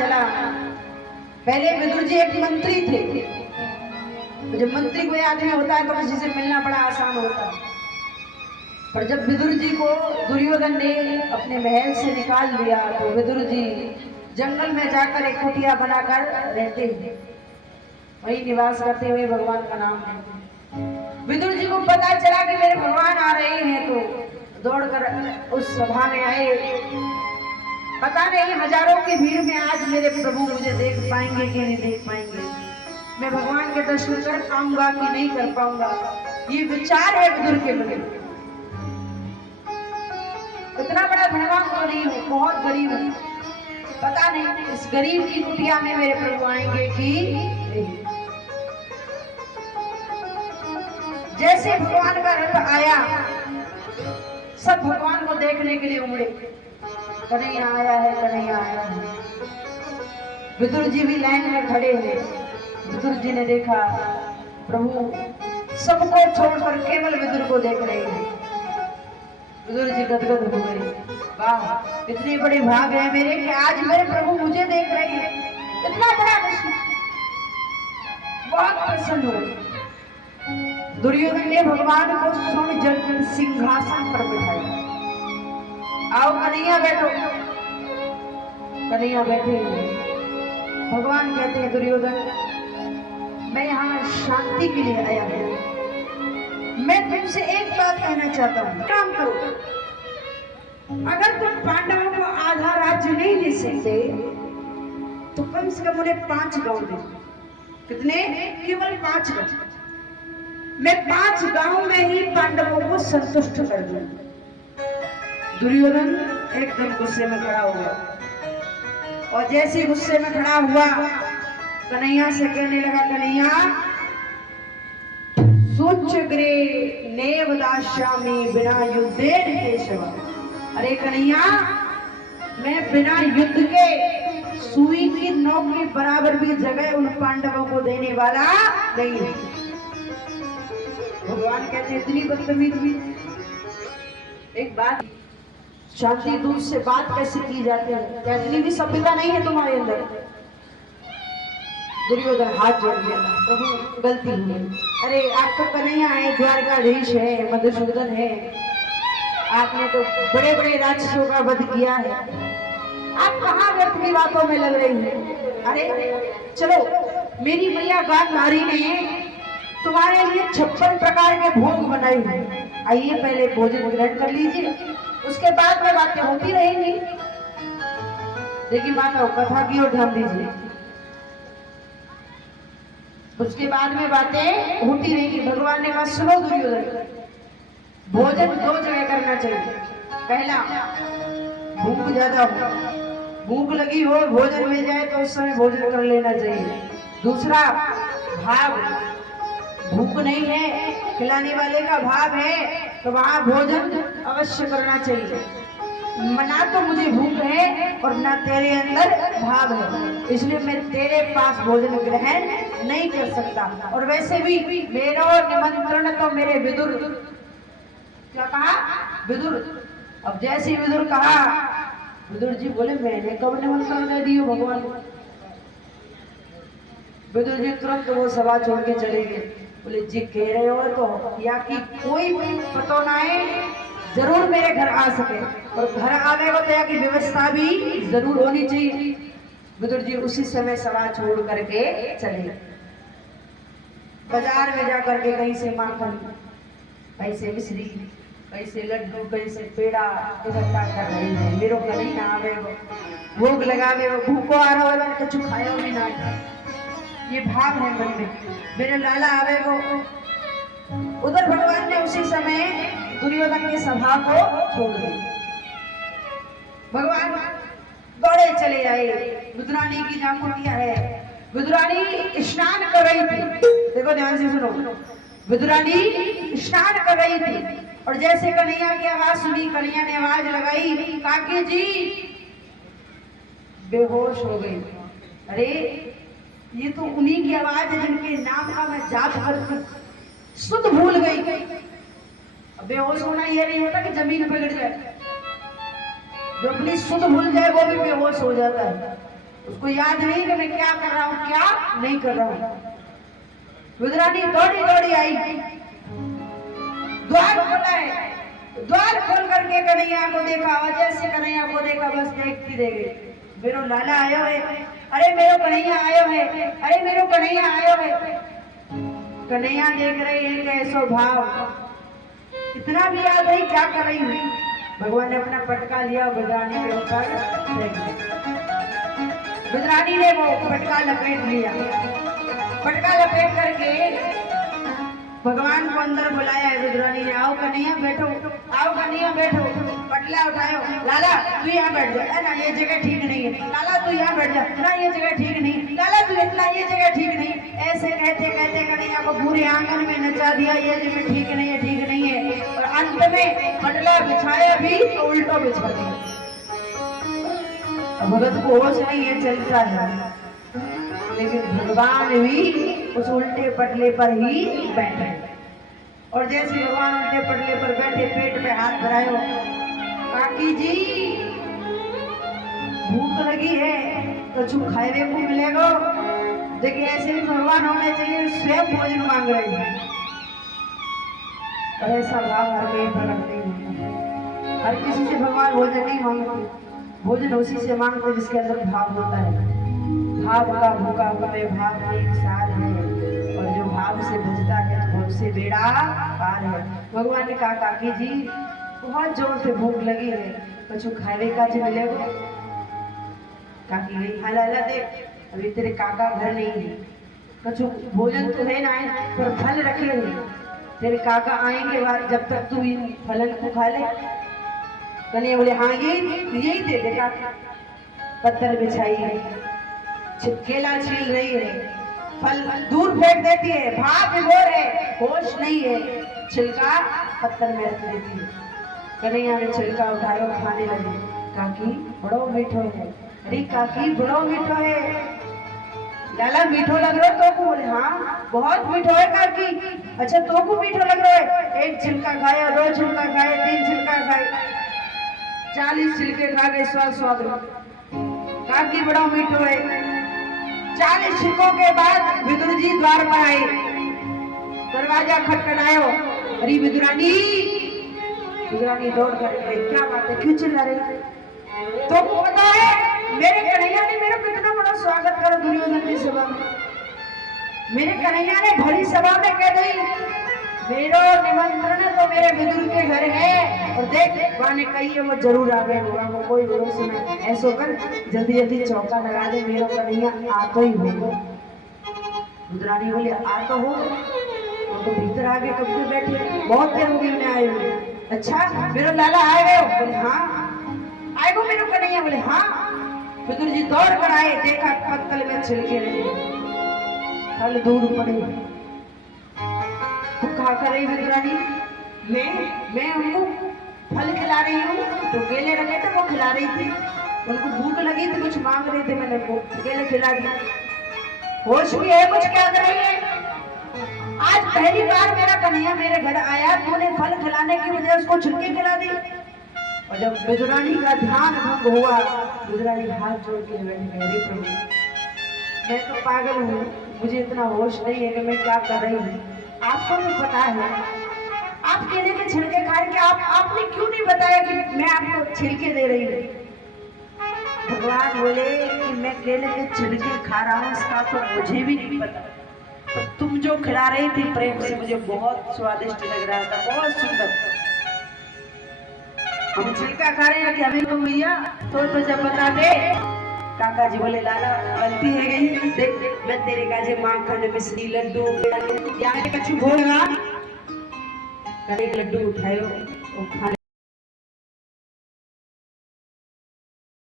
चला। पहले विदुर जी एक मंत्री थे, तो जब मंत्री कोई आदमी होता है तो किसी से मिलना बड़ा आसान होता है। पर जब विदुर जी को दुर्योधन ने अपने महल से निकाल दिया तो विदुर जी जंगल में जाकर एक कुटिया बनाकर रहते हैं, वही निवास करते हुए भगवान का नाम लेते हैं। विदुर जी को पता चला कि मेरे भगवान आ रहे हैं तो दौड़कर उस सभा में आए। पता नहीं हजारों की भीड़ में आज मेरे प्रभु मुझे देख पाएंगे कि नहीं देख पाएंगे, मैं भगवान के दर्शन कर पाऊंगा कि नहीं कर पाऊंगा, ये विचार है विदुर के मन। इतना बड़ा धनवान तो नहीं हूँ, बहुत गरीब हूँ, पता नहीं इस गरीब की कुटिया में मेरे प्रभु आएंगे कि नहीं। जैसे भगवान का रथ आया सब भगवान को देखने के लिए उमड़े, कन्हैया आया है, कन्हैया आया है। विदुर जी भी लाइन में खड़े हैं। विदुर जी ने देखा प्रभु सबको छोड़कर केवल विदुर को देख रहे हैं। विदुर जी गदगद हो गए, वाह इतने बड़े भाग है मेरे कि आज मेरे प्रभु मुझे देख रहे हैं, इतना बड़ा नसीब। बहुत प्रसन्न हुए। दुर्योधन ने भगवान को स्वर्ण जल सिंहासन पर बिठाया। आओ कन्हैया बैठो। कन्हैया बैठे। भगवान कहते हैं दुर्योधन मैं यहाँ शांति के लिए आया हूँ, मैं तुमसे एक बात कहना चाहता हूँ, काम करो। अगर तुम पांडवों को आधा राज्य नहीं दे सकते तो कम से कम उन्हें 5 गांव दे। कितने? केवल 5 गांव। मैं 5 गांव में ही पांडवों को संतुष्ट कर दूं। दुर्योधन एकदम गुस्से में खड़ा हो गया और जैसे गुस्से में खड़ा हुआ कन्हैया से कहने लगा, कन्हैया सूच्यग्रे नेव दास्यामि बिना युद्धेन केशव। अरे कन्हैया मैं बिना युद्ध के सुई की नोक के बराबर भी जगह उन पांडवों को देने वाला नहीं है। भगवान कहते इतनी बदतमीजी। एक बात, शांति दूत से बात कैसे की जाती है, क्या इतनी भी सभ्यता नहीं है तुम्हारे अंदर? दुर्योधन हाथ जोड़ दिया, प्रभु गलती हुई। अरे आप तो कन्हैया है, द्वारकाधीश है, मधुसूदन है, आपने तो बड़े बड़े राक्षसों का वध किया है, आप कहाँ व्यर्थ की बातों में लग रही हैं? अरे चलो मेरी मैया गांधारी ने तुम्हारे लिए 56 प्रकार के भोग बनाए हैं, आइए पहले भोजन ग्रहण कर लीजिए, उसके बाद में बातें होती रहेंगी। देखिए माता कथा की ओर ध्यान दीजिए, उसके बाद में बातें होती रहेंगी। भगवान ने कहा सुनो दुर्योधन, भोजन 2 जगह करना चाहिए। पहला, भूख ज्यादा हो, भूख लगी हो, भोजन मिल जाए तो उस समय भोजन कर लेना चाहिए। दूसरा, भाव, भूख नहीं है, खिलाने वाले का भाव है तो वहां भोजन अवश्य करना चाहिए। ना तो मुझे भूख है और ना तेरे अंदर भाव है, इसलिए मैं तेरे पास भोजन ग्रहण नहीं कर सकता। और वैसे भी मेरा निमंत्रण तो मेरे विदुर, क्या कहा? विदुर। अब जैसे विदुर कहा, विदुर जी बोले मैंने कब निमंत्रण दे दिया भगवान को? विदुर जी तुरंत वो सभा छोड़ के चले गए। बोले जी कह रहे हो तो या कि कोई पता ना है जरूर मेरे घर आ सके, और घर आने को तो या की व्यवस्था भी जरूर होनी चाहिए। विदुर जी उसी समय सभा छोड़ करके चले। बाजार में जाकर के कहीं से माखन, कहीं से मिश्री, कहीं से लड्डू, कहीं से पेड़ा इकट्ठा कर रही है। मेरे को नहीं ना आवे, भोग लगावे, भूखो आ रहा है, कुछ खाया भी ना, ये भाव है मन में, मेरे लाला आवे वो। उधर भगवान ने उसी समय दुर्योधन की सभा को छोड़ दिया। भगवान दौड़े चले आए। विदुरानी की जहाँ कुटिया है, विदुरानी स्नान कर रही थी। देखो ध्यान से सुनो, विदुरानी स्नान कर रही थी और जैसे कन्हैया की आवाज सुनी, कन्हैया ने आवाज लगाई, काकी जी, बेहोश हो गई। अरे ये तो उन्हीं की आवाज है जिनके नाम का मैं जाप कर शुद्ध भूल गई। बेहोश होना ये नहीं होता कि जमीन पे गिर जाए, जो अपनी शुद्ध भूल जाए वो भी बेहोश हो जाता है। उसको याद नहीं कि मैं क्या कर रहा हूँ क्या नहीं कर रहा हूँ। रुद्रानी दौड़ी दौड़ी आई, द्वार खोला है, द्वार खोल करके कन्हैया को देखा और जैसे कन्हैया को देखा बस देखती रह गई। मेरो लाला आयो है, अरे मेरो कन्हैया आयो है, अरे मेरो कन्हैया आयो है। कन्हैया देख रहे हैं कैसो भाव, इतना भी याद नहीं क्या कर रही हुई। भगवान ने अपना पटका लिया और रुद्रानी के ऊपर फेंक दिया। रुद्रानी ने वो पटका लपेट लिया, पटका लपेट करके भगवान को अंदर बुलाया है। रुद्रानी ने आओ कन्हैया बैठो, आओ कन्हैया बैठो, पटला उठाओ। लाला तू यहाँ बैठ जा, ना ये जगह ठीक नहीं है। लाला तू यहाँ बैठ जा, ना ये जगह ठीक नहीं। लाला तू ना ये जगह ठीक नहीं। ऐसे कहते कहते कन्हैया को पूरे आंगन में नचा दिया, ये जगह ठीक नहीं है, ठीक नहीं है। और अंत में पटला बिछाया भी तो उल्टा बिछा दिया। भगत को होश नहीं है, चलता है, लेकिन भगवान भी उस उल्टे पटले पर ही बैठे। और जैसे भगवान उल्टे पटले पर बैठे, पेट में हाथ धरायो, काकी जी भूख लगी है तो कुछ खाने को मिलेगा। देखिए ऐसे भी भगवान होने चाहिए, स्वयं भोजन मांग रहे हैं। और ऐसा भाव हर कहीं प्रकट नहीं होता। हर किसी से भगवान भोजन नहीं मांगते, भोजन उसी से मांगते जिसके अंदर भाव होता है। भाव का भूखा हुए भाव एक सार है, और जो भाव से भजता है तो भव से बेड़ा पार है। भगवान ने कहा काकी जी बहुत जोर से भूख लगी है, कुछ खाने का जो मिलेगा। काकी गई हाला दे, अभी तेरे काका घर नहीं है, कुछ भोजन तो है ना है पर फल रखे हैं, तेरे काका आएंगे बाद जब तक तू इन फलन को खा ले। कन्हैया बोले हाँ यही दे दे। काका पत्थर बिछाई है, केला छील रही है, फल दूर फेंक देती है, भाप भिगो है, होश नहीं है, छिलका पत्थर में रख देती है। कन्हैया ने छिलका उठाया, खाने लगे। काकी बड़ो मीठो है, अरे काकी बड़ो मीठो है। लाला मीठो लग रहा है तो को? बोले हाँ बहुत मीठो है काकी। अच्छा तो को मीठो लग रहा है? एक छिलका खाया, दो छिलका खाए, तीन छिलका खाए, 40 छिलके खा गए स्वाद स्वाद में। काकी बड़ा मीठो है। 40 छिलकों के बाद विदुर जी द्वार पर आए, दरवाजा खटखटायो। अरे विदुरानी, विदुरानी दौड़ कर क्या बात है, क्यों चिल्ला रही? तो पता है मेरे कन्हैया ने मेरा कितना बड़ा स्वागत करो दुर्योधन की सभा में। मेरे कन्हैया ने भरी सभा में कह दी मेरो निमंत्रण तो मेरे विदुर के घर है, और देख माने कही है वो जरूर आ गए होगा, वो कोई भरोसा नहीं। ऐसो कर जल्दी जल्दी चौका लगा दे, मेरा कन्हैया आ तो ही होगा। रुद्रानी बोले आ तो हो, तो भीतर आ गए, कब से बैठे, बहुत देर हो गई उन्हें आए हुए। अच्छा मेरा लाला आ गए? बोले हाँ आए गो मेरे कन्हैया? बोले हाँ। विदुर जी दौड़ कर आए, देखा पत्तल में छिलके रहे, फल दूर पड़े। तो कहा कर रही विदुरानी, मैं उनको फल खिला रही हूँ, तो केले रखे थे वो खिला रही थी, उनको भूख लगी थी कुछ मांग रहे थे, मैंने वो केले खिला दिया। होश भी है कुछ क्या कर रही है? आज पहली बार मेरा कन्हैया मेरे घर आया, तूने फल खिलाने की वजह उसको छिलके खिला दी। और जब विदुरानी का ध्यान भंग हुआ, विदुरानी हाथ जोड़ के बैठ गई, अरे प्रभु मैं तो पागल हूँ, मुझे इतना होश नहीं है कि मैं क्या कर रही हूँ। आपको भी पता है, आप केले के छिलके खा के आपने क्यों नहीं बताया कि मैं आपको छिलके दे रही हूँ? भगवान बोले कि मैं केले के छिलके खा रहा हूँ इसका तो मुझे भी नहीं पता, पर तुम जो खिला रही थी प्रेम से मुझे बहुत स्वादिष्ट लग रहा था, बहुत सुंदर। हम छिलका खा रहे हैं कि हमें तुम भैया तो जब बता दे। काका जी बोले लाला गलती है गई, देख मैं तेरे काजे माखन मिश्री लड्डू या कछु भोग लड्डू उठायो।